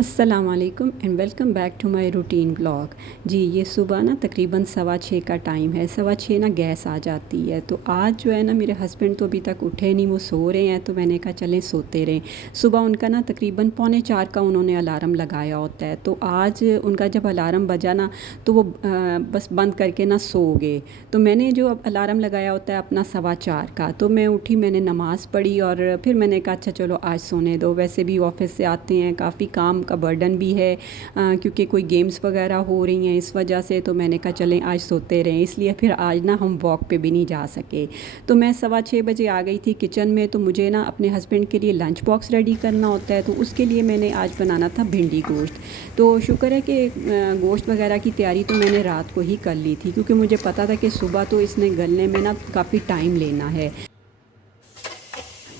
अस्सलाम वालेकुम and welcome back to my routine blog. जी ये सुबह ना तकरीबन 6:15 का टाइम है। 6:15 ना गैस आ जाती है। तो आज जो है ना मेरे हस्बैंड तो अभी तक उठे नहीं, वो सो रहे हैं। तो मैंने कहा चलें सोते रहें। सुबह उनका ना तकरीबन 3:45 का उन्होंने अलार्म लगाया होता है। तो आज उनका जब अलार्म बजा ना तो वो बस बंद करके ना सो गए। तो मैंने जो अब अलार्म लगाया होता है अपना 4:15 का, तो मैं उठी, मैंने नमाज़ पढ़ी और फिर मैंने कहा अच्छा चलो आज सोने दो। वैसे भी ऑफ़िस से आते हैं, काफ़ी काम का बर्डन भी है क्योंकि कोई गेम्स वगैरह हो रही हैं इस वजह से। तो मैंने कहा चलें आज सोते रहें, इसलिए फिर आज ना हम वॉक पे भी नहीं जा सके। तो मैं 6:15 बजे आ गई थी किचन में। तो मुझे ना अपने हस्बैंड के लिए लंच बॉक्स रेडी करना होता है, तो उसके लिए मैंने आज बनाना था भिंडी गोश्त। तो शुक्र है कि गोश्त वगैरह की तैयारी तो मैंने रात को ही कर ली थी, क्योंकि मुझे पता था कि सुबह तो इसने गलने में ना काफ़ी टाइम लेना है।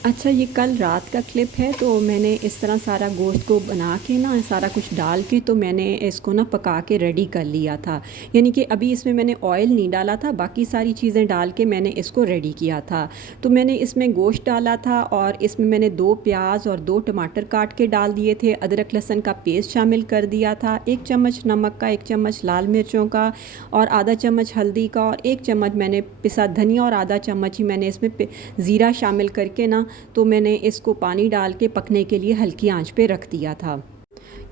अच्छा, ये कल रात का क्लिप है। तो मैंने इस तरह सारा गोश्त को बना के ना सारा कुछ डाल के तो मैंने इसको ना पका के रेडी कर लिया था। यानी कि अभी इसमें मैंने ऑयल नहीं डाला था, बाकी सारी चीज़ें डाल के मैंने इसको रेडी किया था। तो मैंने इसमें गोश्त डाला था और इसमें मैंने 2 प्याज और 2 टमाटर काट के डाल दिए थे। अदरक लहसुन का पेस्ट शामिल कर दिया था। 1 चम्मच नमक का, 1 चम्मच लाल मिर्चों का और आधा चम्मच हल्दी का और 1 चम्मच मैंने पिसा धनिया और आधा चम्मच ही मैंने इसमें ज़ीरा शामिल करके ना तो मैंने इसको पानी डाल के पकने के लिए हल्की आंच पे रख दिया था।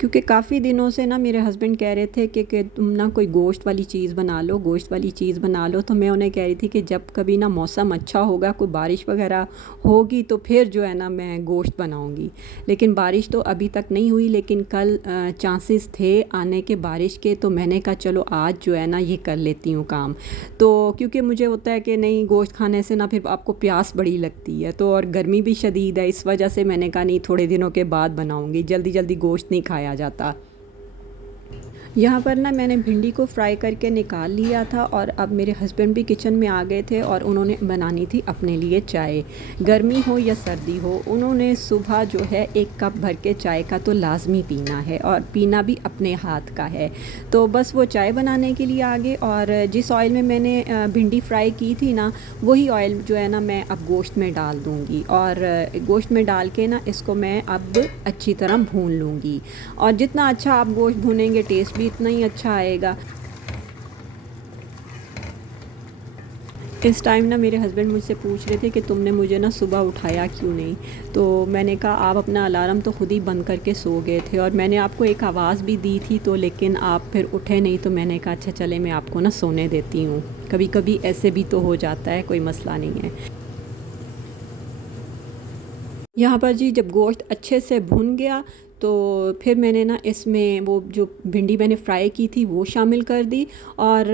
क्योंकि काफ़ी दिनों से ना मेरे हस्बैंड कह रहे थे कि तुम ना कोई गोश्त वाली चीज़ बना लो, गोश्त वाली चीज़ बना लो। तो मैं उन्हें कह रही थी कि जब कभी ना मौसम अच्छा होगा, कोई बारिश वगैरह होगी तो फिर जो है ना मैं गोश्त बनाऊंगी। लेकिन बारिश तो अभी तक नहीं हुई, लेकिन कल चांसेस थे आने के बारिश के। तो मैंने कहा चलो आज जो है ना ये कर लेती हूँ काम। तो क्योंकि मुझे होता है कि नहीं, गोश्त खाने से ना फिर आपको प्यास बड़ी लगती है, तो और गर्मी भी शदीद है, इस वजह से मैंने कहा नहीं थोड़े दिनों के बाद बनाऊंगी, जल्दी जल्दी गोश्त नहीं खाया जाता। यहाँ पर ना मैंने भिंडी को फ्राई करके निकाल लिया था और अब मेरे हस्बैंड भी किचन में आ गए थे और उन्होंने बनानी थी अपने लिए चाय। गर्मी हो या सर्दी हो, उन्होंने सुबह जो है 1 कप भर के चाय का तो लाजमी पीना है और पीना भी अपने हाथ का है। तो बस वो चाय बनाने के लिए आ गए और जिस ऑयल में मैंने भिंडी फ्राई की थी ना, वही ऑयल जो है ना मैं अब गोश्त में डाल दूँगी और गोश्त में डाल के ना इसको मैं अब अच्छी तरह भून लूँगी। और जितना अच्छा आप गोश्त भूनेंगे टेस्ट भी इतना ही अच्छा आएगा। इस टाइम ना मेरे हस्बैंड मुझसे पूछ रहे थे कि तुमने मुझे ना सुबह उठाया क्यों नहीं। तो मैंने कहा आप अपना अलार्म तो खुद ही बंद करके सो गए थे और मैंने आपको एक आवाज़ भी दी थी, तो लेकिन आप फिर उठे नहीं। तो मैंने कहा अच्छा चले मैं आपको ना सोने देती हूँ। कभी कभी ऐसे भी तो हो जाता है, कोई मसला नहीं है। यहाँ पर जी जब गोश्त अच्छे से भुन गया तो फिर मैंने ना इसमें वो जो भिंडी मैंने फ्राई की थी वो शामिल कर दी। और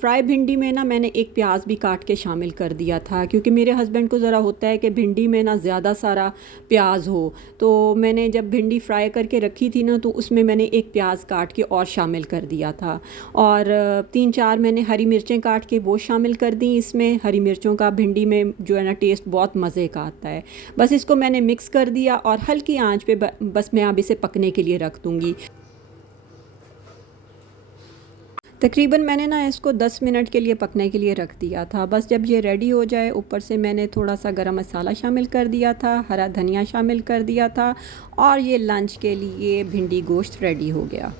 फ्राई भिंडी में ना मैंने एक प्याज भी काट के शामिल कर दिया था, क्योंकि मेरे हस्बैंड को ज़रा होता है कि भिंडी में ना ज़्यादा सारा प्याज हो। तो मैंने जब भिंडी फ्राई करके रखी थी ना तो उसमें मैंने एक प्याज काट के और शामिल कर दिया था। और 3-4 मैंने हरी मिर्चें काट के वो शामिल कर दी इसमें। हरी मिर्चों का भिंडी में जो है ना टेस्ट बहुत मज़े का आता है। बस इसको मैंने मिक्स कर दिया और हल्की आंच पे बस मैं अब इसे पकने के लिए रख दूंगी। तकरीबन मैंने ना इसको 10 मिनट के लिए पकने के लिए रख दिया था। बस जब ये रेडी हो जाए, ऊपर से मैंने थोड़ा सा गरम मसाला शामिल कर दिया था, हरा धनिया शामिल कर दिया था और ये लंच के लिए भिंडी गोश्त रेडी हो गया।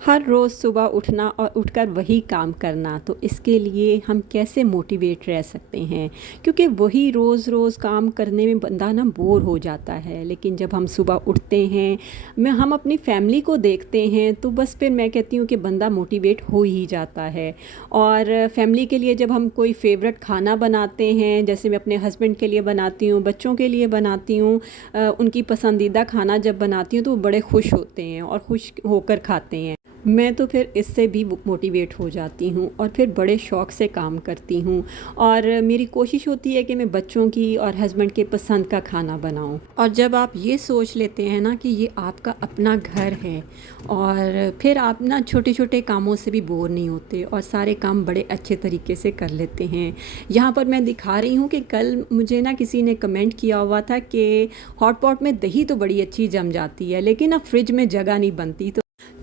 हर रोज़ सुबह उठना और उठकर वही काम करना, तो इसके लिए हम कैसे मोटिवेट रह सकते हैं? क्योंकि वही रोज़ रोज़ काम करने में बंदा ना बोर हो जाता है। लेकिन जब हम सुबह उठते हैं, मैं हम अपनी फैमिली को देखते हैं, तो बस फिर मैं कहती हूँ कि बंदा मोटिवेट हो ही जाता है। और फैमिली के लिए जब हम कोई फेवरेट खाना बनाते हैं, जैसे मैं अपने हस्बैंड के लिए बनाती हूँ, बच्चों के लिए बनाती हूँ, उनकी पसंदीदा खाना जब बनाती हूँ तो वो बड़े खुश होते हैं और खुश होकर खाते हैं। मैं तो फिर इससे भी मोटिवेट हो जाती हूँ और फिर बड़े शौक़ से काम करती हूँ। और मेरी कोशिश होती है कि मैं बच्चों की और हस्बैंड के पसंद का खाना बनाऊँ। और जब आप ये सोच लेते हैं ना कि ये आपका अपना घर है, और फिर आप ना छोटे छोटे कामों से भी बोर नहीं होते और सारे काम बड़े अच्छे तरीके से कर लेते हैं। यहाँ पर मैं दिखा रही हूँ कि कल मुझे ना किसी ने कमेंट किया हुआ था कि हॉट पॉट में दही तो बड़ी अच्छी जम जाती है, लेकिन अब फ्रिज में जगह नहीं बनती।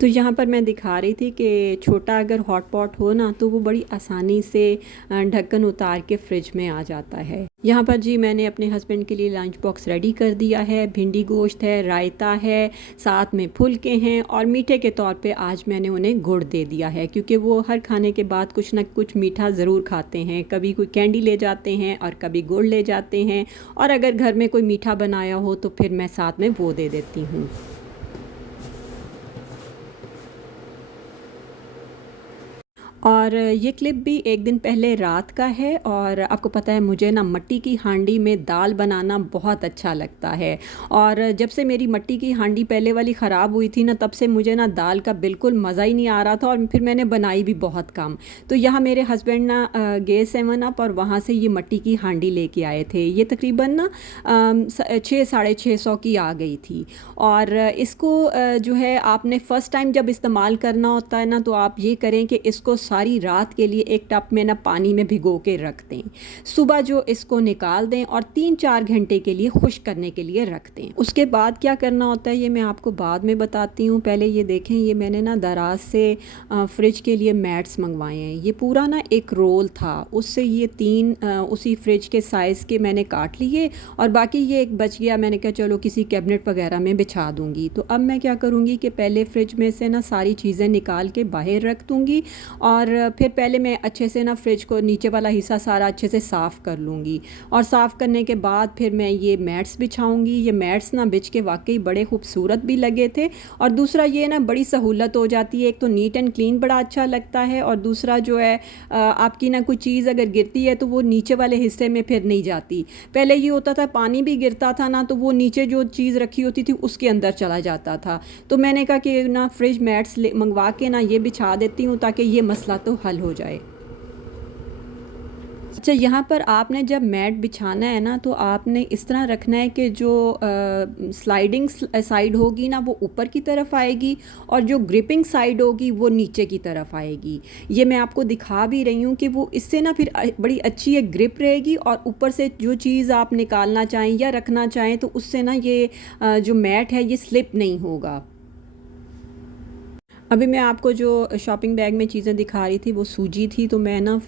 तो यहाँ पर मैं दिखा रही थी कि छोटा अगर हॉट पॉट हो ना तो वो बड़ी आसानी से ढक्कन उतार के फ्रिज में आ जाता है। यहाँ पर जी मैंने अपने हस्बैंड के लिए लंच बॉक्स रेडी कर दिया है। भिंडी गोश्त है, रायता है, साथ में फुलके हैं और मीठे के तौर पे आज मैंने उन्हें गुड़ दे दिया है, क्योंकि वो हर खाने के बाद कुछ ना कुछ मीठा ज़रूर खाते हैं। कभी कोई कैंडी ले जाते हैं और कभी गुड़ ले जाते हैं, और अगर घर में कोई मीठा बनाया हो तो फिर मैं साथ में वो दे देती हूँ। और ये क्लिप भी एक दिन पहले रात का है। और आपको पता है मुझे ना मिट्टी की हांडी में दाल बनाना बहुत अच्छा लगता है, और जब से मेरी मिट्टी की हांडी पहले वाली ख़राब हुई थी ना, तब से मुझे ना दाल का बिल्कुल मज़ा ही नहीं आ रहा था, और फिर मैंने बनाई भी बहुत कम। तो यहाँ मेरे हस्बैंड ना गए 7 अप और वहाँ से ये मिट्टी की हांडी लेके आए थे। ये तकरीबन ना 600-650 की आ गई थी। और इसको जो है आपने फ़र्स्ट टाइम जब इस्तेमाल करना होता है ना, तो आप ये करें कि इसको सारी रात के लिए एक टब में ना पानी में भिगो के रख दें। सुबह जो इसको निकाल दें और 3-4 घंटे के लिए खुश्क करने के लिए रख दें। उसके बाद क्या करना होता है ये मैं आपको बाद में बताती हूँ। पहले ये देखें, ये मैंने ना दराज से फ्रिज के लिए मैट्स मंगवाए हैं। ये पूरा ना एक रोल था, उससे ये 3 उसी फ्रिज के साइज़ के मैंने काट लिए, और बाकी ये एक बच गया। मैंने कहा चलो किसी कैबिनेट वगैरह में बिछा दूँगी। तो अब मैं क्या करूँगी कि पहले फ्रिज में से ना सारी चीज़ें निकाल के बाहर रख दूँगी, और फिर पहले मैं अच्छे से ना फ्रिज को नीचे वाला हिस्सा सारा अच्छे से साफ़ कर लूँगी, और साफ़ करने के बाद फिर मैं ये मैट्स बिछाऊँगी। ये मैट्स ना बिछ के वाकई बड़े खूबसूरत भी लगे थे, और दूसरा ये ना बड़ी सहूलत हो जाती है। एक तो नीट एंड क्लीन बड़ा अच्छा लगता है, और दूसरा जो है आपकी ना कोई चीज़ अगर गिरती है तो वो नीचे वाले हिस्से में फिर नहीं जाती। पहले ये होता था पानी भी गिरता था ना, तो वो नीचे जो चीज़ रखी होती थी उसके अंदर चला जाता था। तो मैंने कहा कि ना फ्रिज मैट्स मंगवा के ना ये बिछा देती हूँ, ताकि ये मसला तो हल हो जाए। अच्छा, यहाँ पर आपने जब मैट बिछाना है ना, तो आपने इस तरह रखना है कि जो स्लाइडिंग साइड होगी ना वो ऊपर की तरफ आएगी, और जो ग्रिपिंग साइड होगी वो नीचे की तरफ आएगी। ये मैं आपको दिखा भी रही हूँ कि वो इससे ना फिर बड़ी अच्छी एक ग्रिप रहेगी, और ऊपर से जो चीज़ आप निकालना चाहें या रखना चाहें तो उससे ना ये जो मैट है ये स्लिप नहीं होगा। अभी मैं आपको जो शॉपिंग बैग में चीज़ें दिखा रही थी वो सूजी थी। तो मैं ना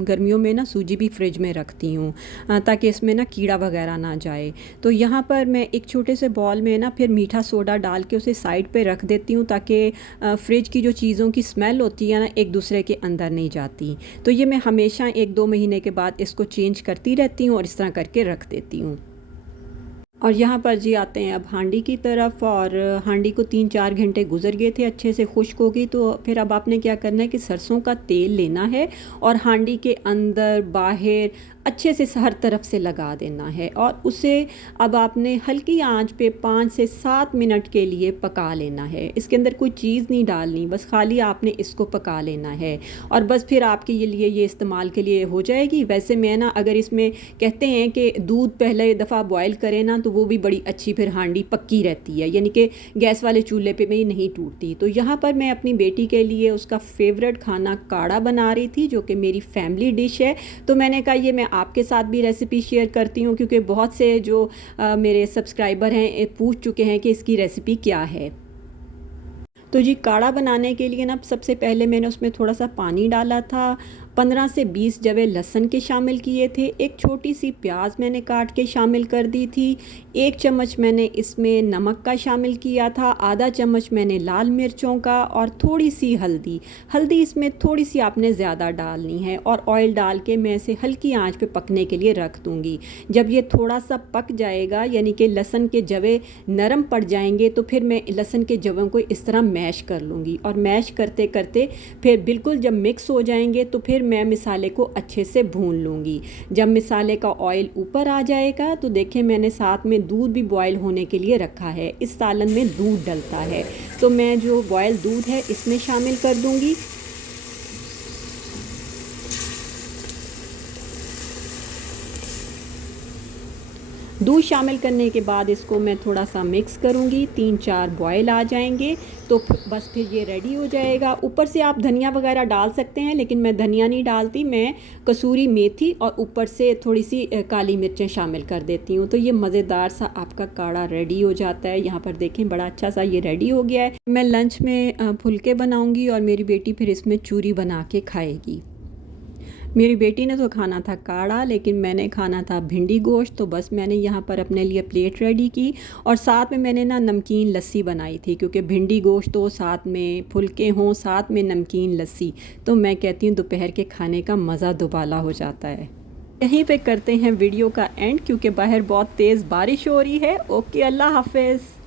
गर्मियों में ना सूजी भी फ्रिज में रखती हूँ, ताकि इसमें ना कीड़ा वगैरह ना जाए। तो यहाँ पर मैं एक छोटे से बॉल में ना फिर मीठा सोडा डाल के उसे साइड पे रख देती हूँ, ताकि फ्रिज की जो चीज़ों की स्मेल होती है ना एक दूसरे के अंदर नहीं जाती। तो ये मैं हमेशा 1-2 महीने के बाद इसको चेंज करती रहती हूँ और इस तरह करके रख देती हूँ। और यहाँ पर जी आते हैं अब हांडी की तरफ। और हांडी को 3-4 घंटे गुजर गए थे, अच्छे से खुश्क होगी। तो फिर अब आपने क्या करना है कि सरसों का तेल लेना है, और हांडी के अंदर बाहर अच्छे से हर तरफ से लगा देना है, और उसे अब आपने हल्की आंच पे 5 से 7 मिनट के लिए पका लेना है। इसके अंदर कोई चीज़ नहीं डालनी, बस खाली आपने इसको पका लेना है, और बस फिर आपके लिए ये इस्तेमाल के लिए हो जाएगी। वैसे मैं ना अगर इसमें कहते हैं कि दूध पहले दफ़ा बॉयल करें ना, तो वो भी बड़ी अच्छी फिर हांडी पक्की रहती है, यानी कि गैस वाले चूल्हे पे भी नहीं टूटती। तो यहाँ पर मैं अपनी बेटी के लिए उसका फेवरेट खाना काढ़ा बना रही थी, जो कि मेरी फैमिली डिश है। तो मैंने कहा ये मैं आपके साथ भी रेसिपी शेयर करती हूँ, क्योंकि बहुत से जो मेरे सब्सक्राइबर हैं पूछ चुके हैं कि इसकी रेसिपी क्या है। तो जी काढ़ा बनाने के लिए ना सबसे पहले मैंने उसमें थोड़ा सा पानी डाला था, 15 से 20 जवे लहसुन के शामिल किए थे, एक छोटी सी प्याज मैंने काट के शामिल कर दी थी, 1 चम्मच मैंने इसमें नमक का शामिल किया था, आधा चम्मच मैंने लाल मिर्चों का, और थोड़ी सी हल्दी। हल्दी इसमें थोड़ी सी आपने ज़्यादा डालनी है, और ऑयल डाल के मैं इसे हल्की आंच पे पकने के लिए रख दूँगी। जब ये थोड़ा सा पक जाएगा, यानी कि लहसुन के जवे नरम पड़ जाएंगे, तो फिर मैं लहसुन के जवों को इस तरह मैश कर लूँगी, और मैश करते करते फिर बिल्कुल जब मिक्स हो जाएंगे तो फिर मैं मिसाले को अच्छे से भून लूँगी। जब मिसाले का ऑयल ऊपर आ जाएगा तो देखें मैंने साथ में दूध भी बॉयल होने के लिए रखा है। इस सालन में दूध डलता है, तो मैं जो बॉयल दूध है इसमें शामिल कर दूँगी। दूध शामिल करने के बाद इसको मैं थोड़ा सा मिक्स करूँगी, 3-4 बॉयल आ जाएंगे तो बस फिर ये रेडी हो जाएगा। ऊपर से आप धनिया वगैरह डाल सकते हैं, लेकिन मैं धनिया नहीं डालती, मैं कसूरी मेथी और ऊपर से थोड़ी सी काली मिर्चें शामिल कर देती हूँ। तो ये मज़ेदार सा आपका काढ़ा रेडी हो जाता है। यहाँ पर देखें बड़ा अच्छा सा ये रेडी हो गया है। मैं लंच में फुलके बनाऊँगी और मेरी बेटी फिर इसमें चूरी बना के खाएगी। मेरी बेटी ने तो खाना था काढ़ा, लेकिन मैंने खाना था भिंडी गोश्त, तो बस मैंने यहाँ पर अपने लिए प्लेट रेडी की और साथ में मैंने ना नमकीन लस्सी बनाई थी, क्योंकि भिंडी गोश्त हो, साथ में फुलके हों, साथ में नमकीन लस्सी, तो मैं कहती हूँ दोपहर के खाने का मज़ा दुबाला हो जाता है। यहीं पे करते हैं वीडियो का एंड, क्योंकि बाहर बहुत तेज़ बारिश हो रही है। ओके, अल्लाह हाफ़िज़।